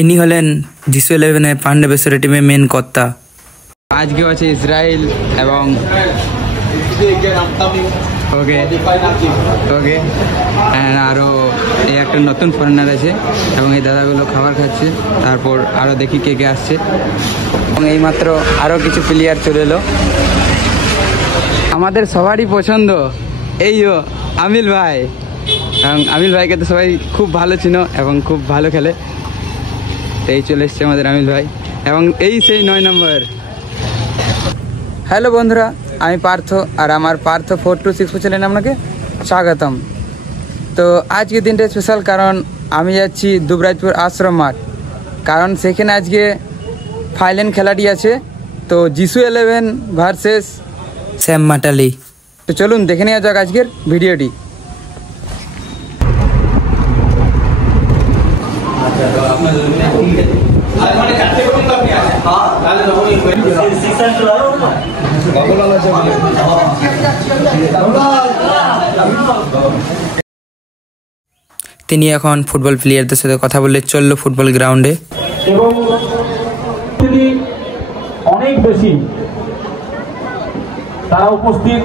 ইনি হলেন জিসু 11 পান্ডবেশ্বর টিমের মেন কর্তা। আজকে আছে ইসরায়েল এবং ওকে ওকে আরও এই একটা নতুন ফরেনার আছে এবং এই দাদাগুলো খাবার খাচ্ছে। তারপর আরও দেখি কে কে আসছে এবং এইমাত্র আরও কিছু প্লেয়ার চলে এলো। আমাদের সবারই পছন্দ এই আমিল ভাই, এবং আমিল ভাইকে তো সবাই খুব ভালো চিনো এবং খুব ভালো খেলে। এই চলে এসছে আমাদের আমিল ভাই এবং এই সেই 9 নম্বর। হ্যালো বন্ধুরা, আমি পার্থ আর আমার পার্থ 426 চ্যানেলে আপনাকে স্বাগতম। তো আজকে দিনটা স্পেশাল, কারণ আমি যাচ্ছি দুবরাজপুর আশ্রম মাঠ, কারণ সেখানে আজকে ফাইনাল খেলাটি আছে। তো জিসু 11 ভার্সেস শ্যাম মাটালি। তো চলুন দেখে নেওয়া যাক আজকের ভিডিওটি। তিনি এখন ফুটবল প্লেয়ারদের সাথে কথা বলে চললো ফুটবল গ্রাউন্ডে এবং তিনি অনেক বেশি তারা উপস্থিত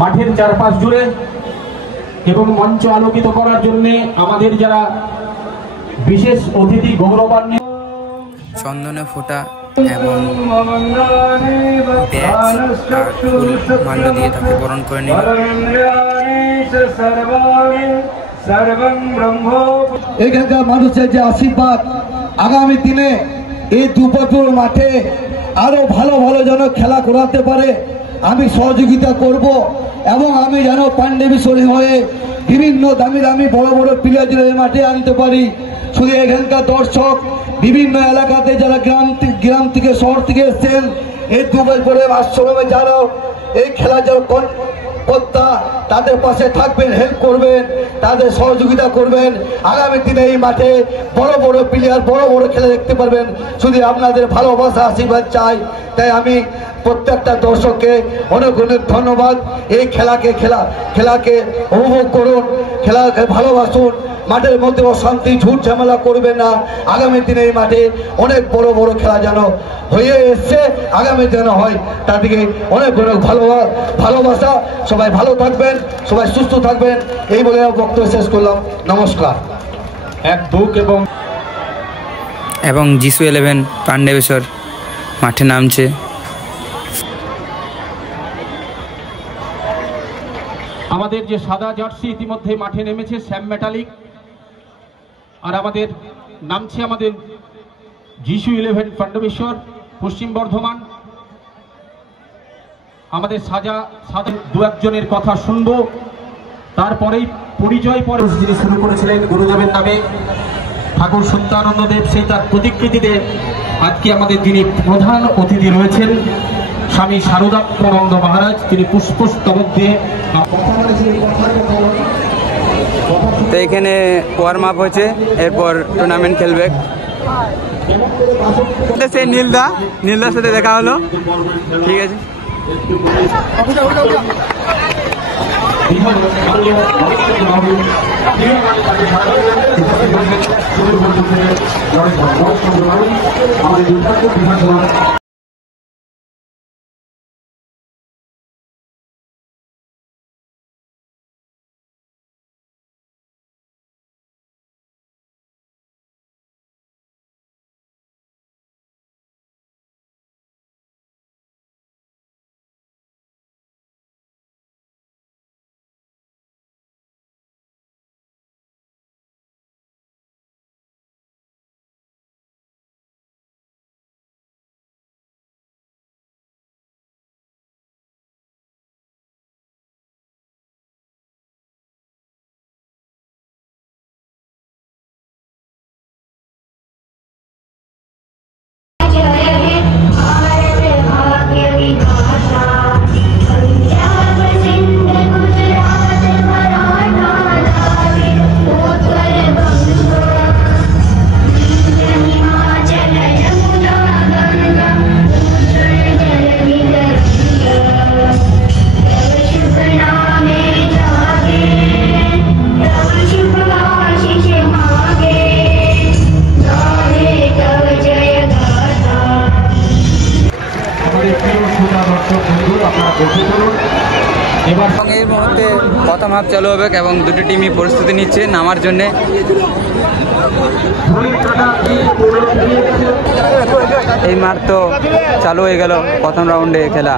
মাঠের চারপাশ জুড়ে এবং মঞ্চ আলোকিত করার জন্য আমাদের যারা বিশেষ অতিথি গৌরবান্বিত চন্দনে ফোঁটা এবং মাল্য দিয়ে তাকে বরণ করে নিল। এখানকার মানুষের যে আশীর্বাদ আগামী দিনে এই দুবরাজপুর মাঠে আরো ভালো ভালো যেন খেলা করাতে পারে আমি সহযোগিতা করব এবং আমি যেন পান্ডবেশ্বরী হয়ে বিভিন্ন দামি দামি বড় বড় প্লেয়ার মাঠে আনতে পারি। শুধু এখানকার দর্শক বিভিন্ন এলাকাতে যারা গ্রাম থেকে শহর থেকে এসছেন এই দুবরাজপুরে আশ্রমে যারা এই খেলা যারা কর্তা তাদের পাশে থাকবেন, হেল্প করবেন, তাদের সহযোগিতা করবেন। আগামী দিনে এই মাঠে বড় বড় প্লেয়ার বড় বড় খেলা দেখতে পারবেন। শুধু আপনাদের ভালোবাসা আশীর্বাদ চাই। তাই আমি প্রত্যেকটা দর্শককে অনেক অনেক ধন্যবাদ। এই খেলাকে উপভোগ করুন, খেলাকে ভালোবাসুন। মাঠের মধ্যে অশান্তি ঝুট ঝামেলা করবেন না। আগামী দিনে এই মাঠে অনেক বড় বড় খেলা যেন হয়ে এসছে, আগামী যেন হয় তার দিকে অনেক অনেক ভালোবাসা। সবাই ভালো থাকবেন, সবাই সুস্থ থাকবেন, এই বলে বক্তব্য শেষ করলাম। নমস্কার। এক বুক এবং জিসু 11 পান্ডবেশ্বর মাঠে নামছে। আমাদের যে সাদা জার্সি ইতিমধ্যে মাঠে নেমেছে শ্যাম মেটালিক, আর আমাদের নামছে আমাদের জিসু 11 পান্ডবেশ্বর পশ্চিম বর্ধমান। আমাদের সাদা দু একজনের কথা শুনবো, তারপরেই পরিচয় পরে যিনি শুরু করেছিলেন গুরুদেবের নামে ঠাকুর সত্যানন্দ দেব, সেই তার প্রতিকৃতিতে আজকে আমাদের যিনি প্রধান অতিথি রয়েছেন স্বামী শারদানন্দ মহারাজ, তিনি পুষ্পস্তবক দিয়ে। তো এখানে ওয়ার্ম আপ হচ্ছে, এরপর টুর্নামেন্ট খেলবে। সেই নীলদার সাথে দেখা হলো, ঠিক আছে। আমাদের এবার এবং এই মুহূর্তে প্রথম হাফ চালু হবে এবং দুটি টিমই প্রস্তুতি নিচ্ছে নামার জন্যে। এই মাত্র চালু হয়ে গেল প্রথম রাউন্ডে খেলা।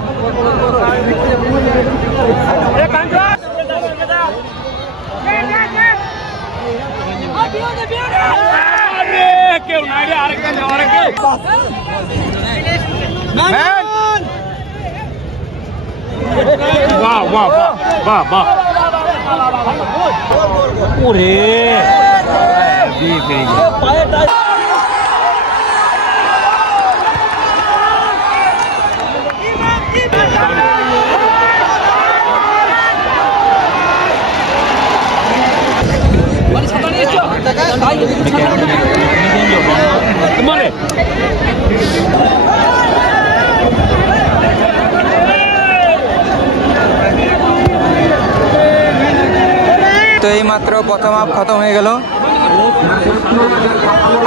তো এই মাত্র প্রথম হাফ খতম হয়ে গেল,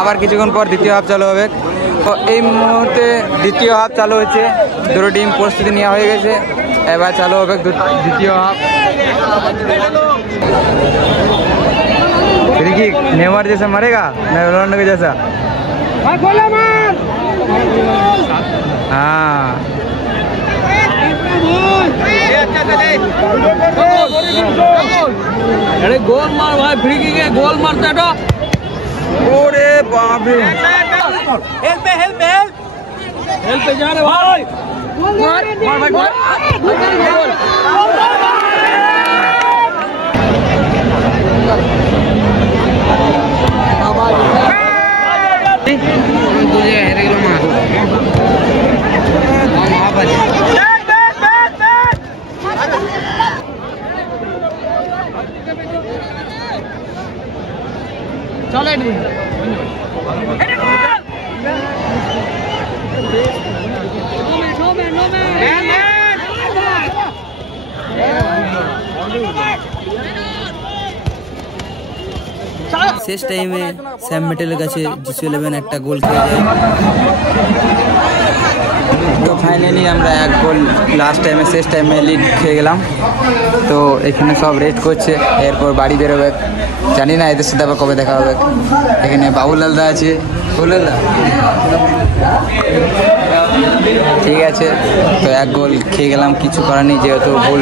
আবার কিছুক্ষণ পর দ্বিতীয় হাফ চালু হবে। তো এই মুহূর্তে দ্বিতীয় হাফ চালু হচ্ছে, দুটো টিম প্রস্তুতি নেওয়া হয়ে গেছে, এবার চালু হবে দ্বিতীয় হাফ। नेमार जैसा मरेगा ना रोनाल्डो के जैसा? हाँ अरे गोल मार भाई, फ्री किक है, गोल मारता है। ओरे बाप रे, हेल्प पे जा रहे भाई, मार भाई गोल। শেষ টাইমে স্যাম মেটেলের কাছে জিসু-11 একটা গোল খেয়ে যায়। তো ফাইনালি আমরা এক গোল লাস্ট টাইমে শেষ টাইমে লিড খেয়ে গেলাম। তো এখানে সব রেস্ট করছে, এরপর বাড়ি বেরোবে। জানি না এদের সাথে আবার কবে দেখা হবে। এখানে বাবুলালদা আছে, বাবুলালদা ঠিক আছে। তো এক গোল খেয়ে গেলাম, কিছু করার নেই, যেহেতু গোল